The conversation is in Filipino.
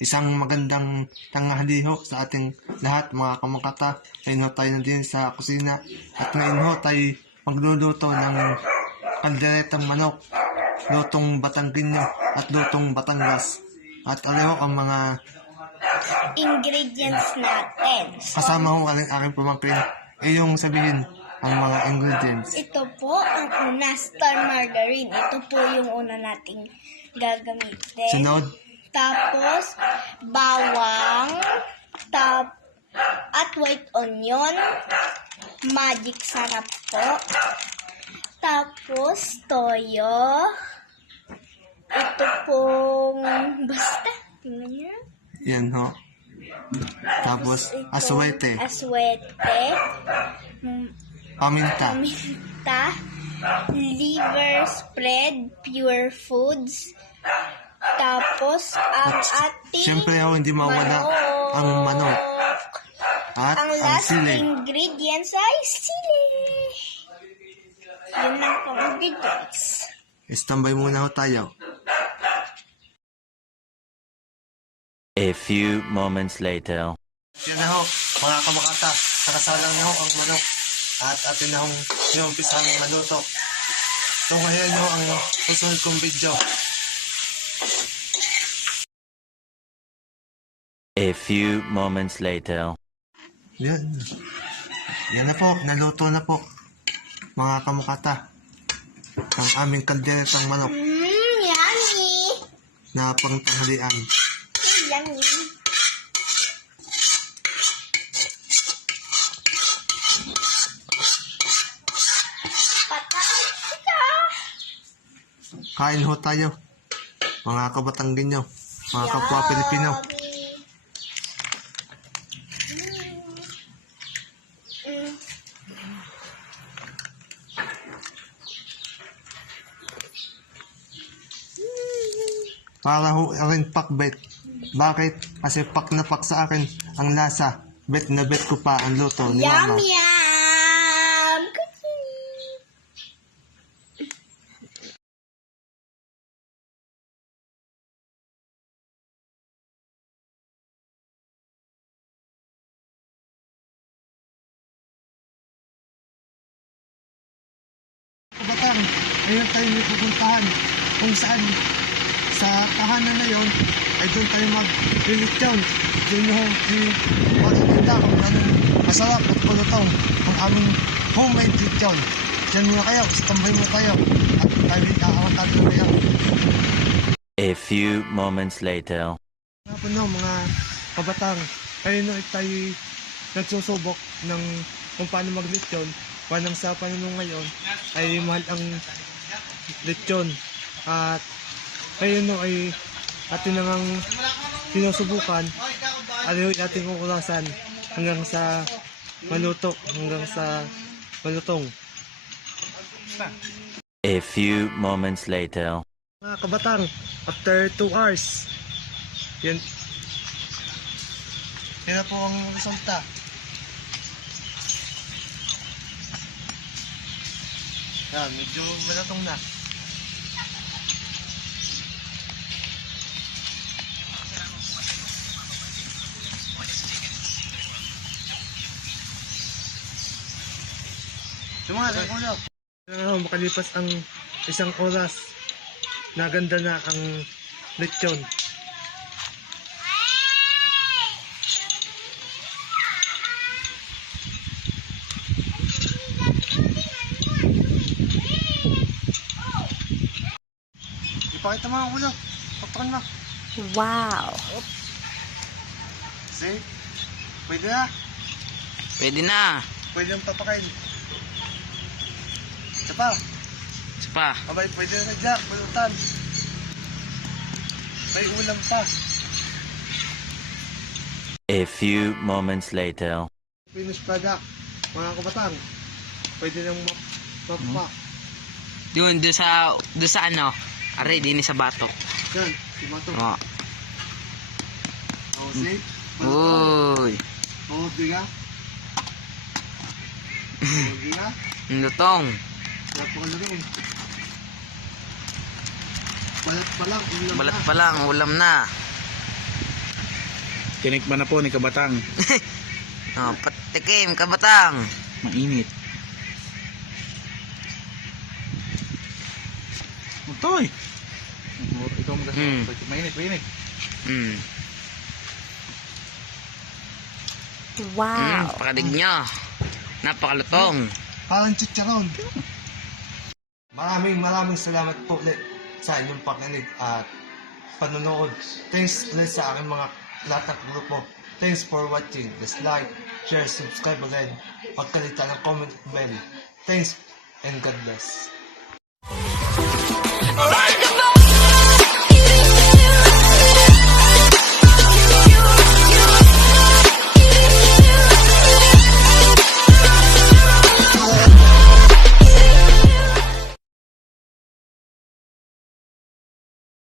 Isang magandang tanghali ho sa ating lahat mga kamakata. Ngayon ho tayo na din sa kusina at ngayon ho tayo magluluto ng kalderetang manok, lutong Batanggenyo at lutong Batangas. At ano ho ang mga ingredients natin. kasama ho aking pamangkin. Yung sabihin ang mga ingredients. Ito po ang una, star margarine. Ito po yung una nating gagamitin. Sunod, Tapos, bawang, at white onion, magic sarap po. Tapos, toyo. Ito pong, basta, tingnan niyo. yan ho. Tapos, Ito, aswete, aswete, paminta, paminta, liver spread, pure foods. Tapos, ang ating siyempre ho hindi mawala ang manok. At Ang ang last sili. ingredients ay sili. Yun lang po ang ingredients. Standby muna ho tayo. A few moments later. Yan na ho, mga kamakata. Nakasalang na ho ang manok. At atin na hong inumpisa ng maluto. So ngayon ho ang susunod kong video. A few moments later. Yan. Yan na po, naluto na po. Mga kamakata. Ang aming kalderetang manok Yummy. na pangtanghalian. Yummy. Patay sila. Kain ho tayo. Mga kabatanggenyo. Mga kapwa Pilipino. Para ho rin pakbet. Bakit? Kasi pak na pak sa akin ang lasa. Bet na bet ko pa ang luto ni Yum, Mama. yum. Batang, ayun tayo may pupuntahan kung saan sa tahanan na yon ay doon tayo mag-lilitsyon. Doon ho magtitinda kung anong masarap at kulutong ang aming homemade litsyon. Diyan muna kayo, standby mo tayo at tayo kakawatan na kayo. A few moments later. Nga po no, mga kabatang, ayun no, tayo nagsusubok ng kung paano maglitsyon. Panang sa panunong ngayon ay mahal ang lechon at ayun no ay atin nang sinusubukan at yung ating kukulasan hanggang sa maluto, hanggang sa malutong. A few moments later. Mga kabatang, after 2 hours, yan na po ang resulta. Yan, medyo malatong na. Sumahan, ulo. Makalipas ang isang oras, naganda na ang lechon. Ipakita mo ang ulo. Pakpakan mo. Wow. See? Pwede na. Pwede na. Pwede yung papakain. Isa pa. Isa pa. Abay, pwede na Jack. Balutan. May ulam pa. A few moments later. Finished product. Mga kabatang. Pwede nang mapa. Doon sa ano. Aray, din sa batok. Yan. Tumato. Oh. Oh, see? Uy. Oh, di nga. Oh, di nga. Lutong. Napakala rin. Balat pa lang. Ulam Balat na. pa lang, ulam na. Tinikman na po ni Kabatang. Oh, patikim, kabatang. Mainit. Utoy. Ikaw mo kasi. Mainit. Mm. Wow. Pakadig nyo. Napakalutong. Parang chicharon. Maraming salamat po ulit sa inyong pakinig at panonood. Thanks ulit sa aking mga lahat ng grupo. Thanks for watching. Just like, share, subscribe again. Pagkalita ng comment bell. Thanks and God bless. Alright!